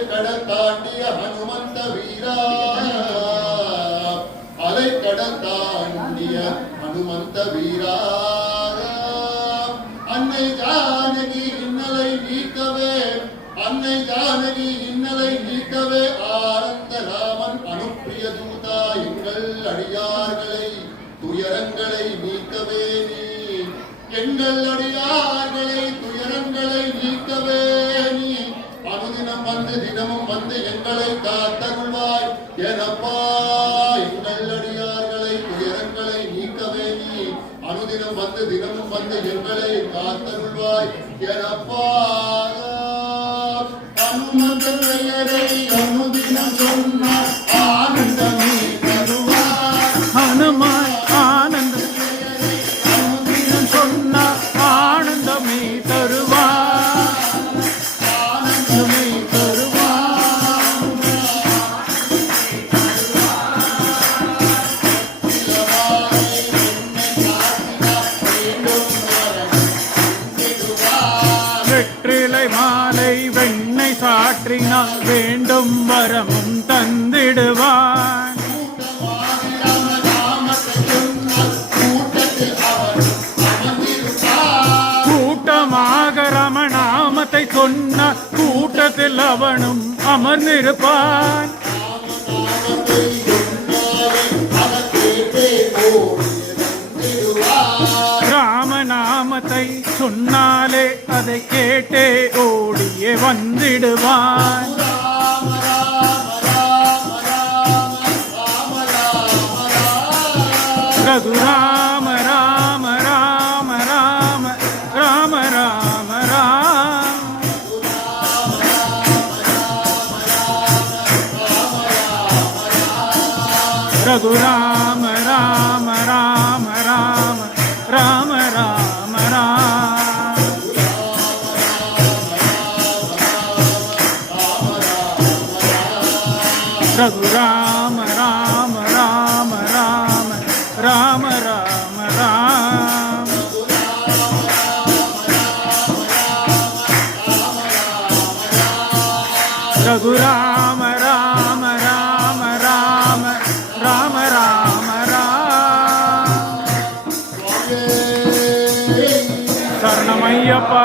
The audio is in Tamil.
அலைக்கடல் தாண்டிய ஹனுமந்த வீரா அலைக்கடல் தாண்டிய ஹனுமந்த வீரா அன்னை ஜானகி இன்னலை நீக்கவே அன்னை ஜானகி இன்னலை நீக்கவே ஆனந்த ராமன் அனுப்பிய தூதா எங்கள் அடியார்களை துயரங்களை நீக்கவே நீ எங்கள் அடியார்களை துயரங்களை நீக்கவே நீ அனுதினம் வந்து தினமும் வந்து எங்களை காத்தருள்வாய் எனப்பா எங்கள் அடியார்களை துயரங்களை நீக்கவே நீ அனுதினம் வந்து தினமும் வந்து எங்களை காத்தருள்வாய் எனப்பா அனுமந்தன் பெயரை அனுதினம் சொன்னார் ஆனந்தமே தருவார் ஹனுமான் ஆனந்த அனுதினம் சொன்னார் ஆனந்தமே தருவார் ஆனந்தமே வெற்றிலை மாலை வெண்ணை சாற்றினால் வேண்டும் வரமும் தந்திடுவான் கூட்டமாக ரமநாமத்தை சொன்ன கூட்டத்தில் அவனும் அமர்ந்திருப்பான் ராமநாமத்தை சொன்னாலே அதை கேட்டே ஓடியே வந்திடுவான் ரகுராம ராம ராம ராம ராம ராம ராம ரகுராம ராம ராம ராம ராம ராம ராம ரகுராம ராம ராம ராம ராம ராம ராம ரகுராம ராம ராம ராம ராம ராம ராம சரணமையப்பா.